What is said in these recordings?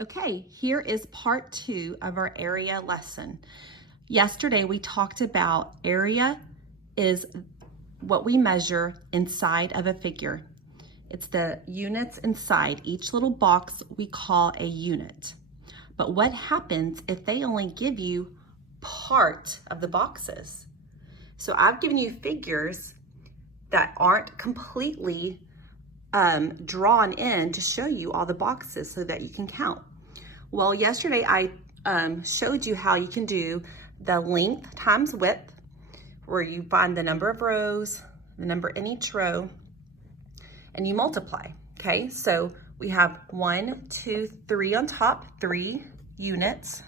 Okay, here is part 2 of our area lesson. Yesterday we talked about area is what we measure inside of a figure. It's the units inside. Each little box we call a unit. But what happens if they only give you part of the boxes? So I've given you figures that aren't completely drawn in to show you all the boxes so that you can count. Well, yesterday I showed you how you can do the length times width, where you find the number of rows, the number in each row, and you multiply. Okay, so we have 1, 2, 3 on top, 3 units.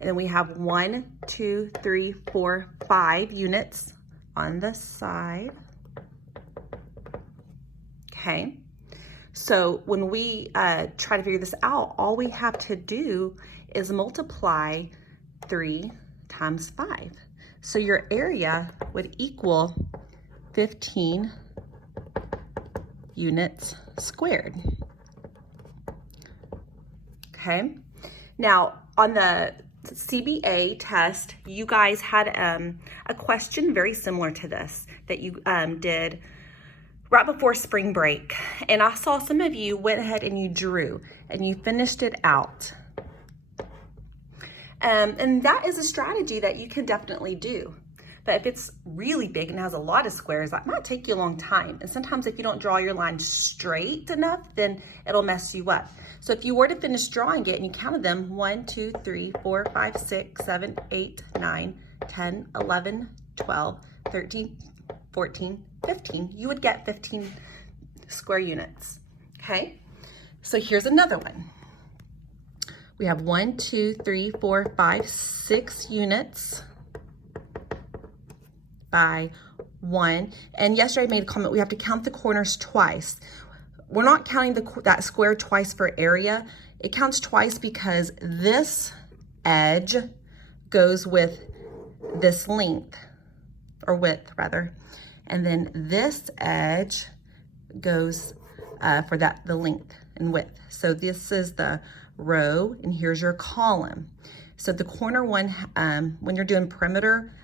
And then we have 1, 2, 3, 4, 5 units on the side. Okay, so when we try to figure this out, all we have to do is multiply 3 times 5. So your area would equal 15 units squared. Okay, now on the CBA test, you guys had a question very similar to this that you did right before spring break. And I saw some of you went ahead and you drew and you finished it out. And that is a strategy that you can definitely do. But if it's really big and has a lot of squares, that might take you a long time. And sometimes if you don't draw your line straight enough, then it'll mess you up. So if you were to finish drawing it and you counted them, 1, 2, 3, 4, 5, 6, 7, 8, 9, 10, 11, 12, 13, 14, 15, you would get 15 square units. Okay, so here's another one. We have 1, 2, 3, 4, 5, 6 units by 1. And yesterday I made a comment, we have to count the corners twice. We're not counting that square twice for area. It counts twice because this edge goes with this length, or width rather. And then this edge goes for the length and width. So this is the row and here's your column. So the corner one, when you're doing perimeter,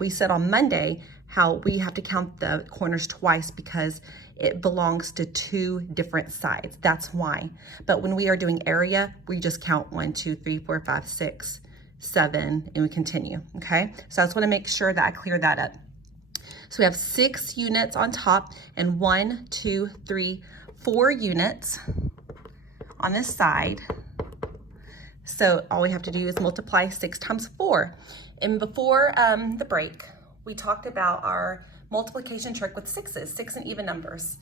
we said on Monday how we have to count the corners twice because it belongs to 2 different sides. That's why. But when we are doing area, we just count 1, 2, 3, 4, 5, 6, 7, and we continue, okay? So I just wanna make sure that I clear that up. So we have 6 units on top and 1, 2, 3, 4 units on this side. So all we have to do is multiply 6 times 4. And before the break, we talked about our multiplication trick with 6s, 6 and even numbers.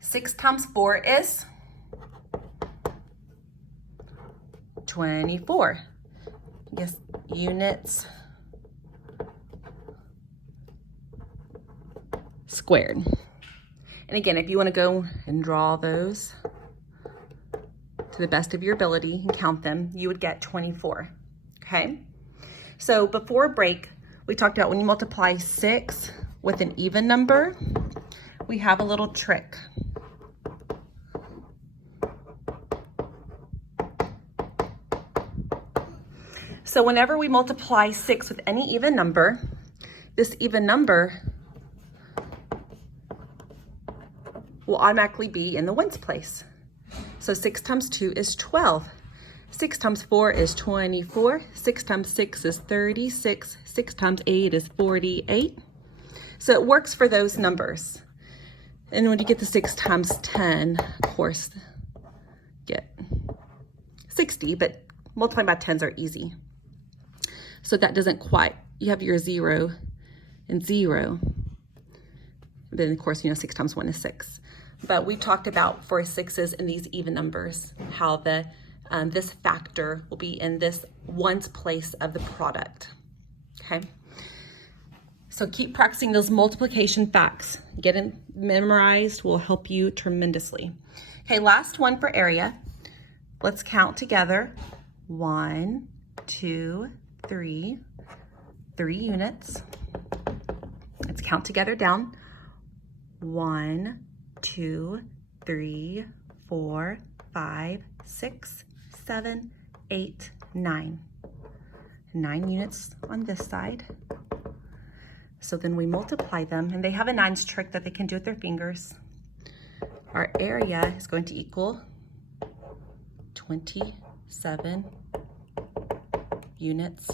6 times 4 is 24. Yes, units squared. And again, if you want to go and draw those to the best of your ability and count them, you would get 24. Okay, so before break we talked about when you multiply 6 with an even number, we have a little trick. So whenever we multiply 6 with any even number, this even number will automatically be in the ones place. So 6 times 2 is 12. 6 times 4 is 24. 6 times 6 is 36. 6 times 8 is 48. So it works for those numbers. And when you get to 6 times 10, of course, get 60, but multiplying by 10s are easy. So that doesn't quite, you have your 0 and 0. Then of course, 6 times 1 is 6. But we've talked about for 6s and these even numbers, how this factor will be in this ones place of the product, okay? So keep practicing those multiplication facts. Getting memorized will help you tremendously. Okay, last one for area. Let's count together. 1, 2, 3, 3 units. Let's count together down. 1, 2, 3, 4, 5, 6, 7, 8, 9. 9 units on this side. So then we multiply them, and they have a 9s trick that they can do with their fingers. Our area is going to equal 27 units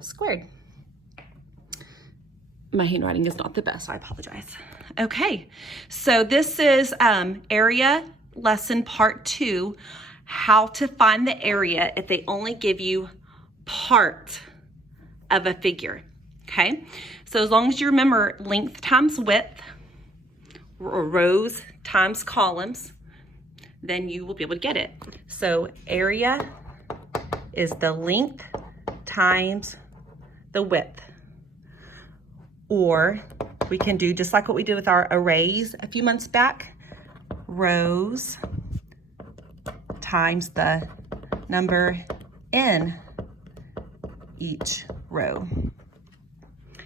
squared. My handwriting is not the best, I apologize. Okay, so this is area lesson part 2, how to find the area if they only give you part of a figure, okay? So as long as you remember length times width, or rows times columns, then you will be able to get it. So area is the length times the width. Or we can do just like what we did with our arrays a few months back, rows times the number in each row,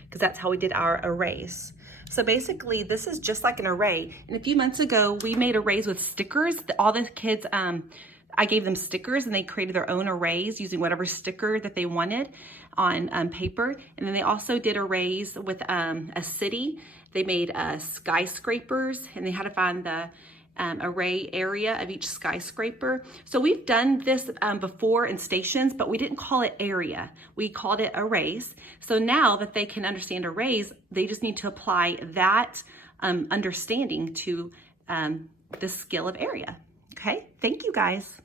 because that's how we did our arrays. So basically this is just like an array. And a few months ago we made arrays with stickers. All the kids, I gave them stickers and they created their own arrays using whatever sticker that they wanted on paper. And then they also did arrays with a city. They made skyscrapers, and they had to find the array area of each skyscraper. So we've done this before in stations, but we didn't call it area. We called it arrays. So now that they can understand arrays, they just need to apply that understanding to the skill of area. Okay, thank you guys.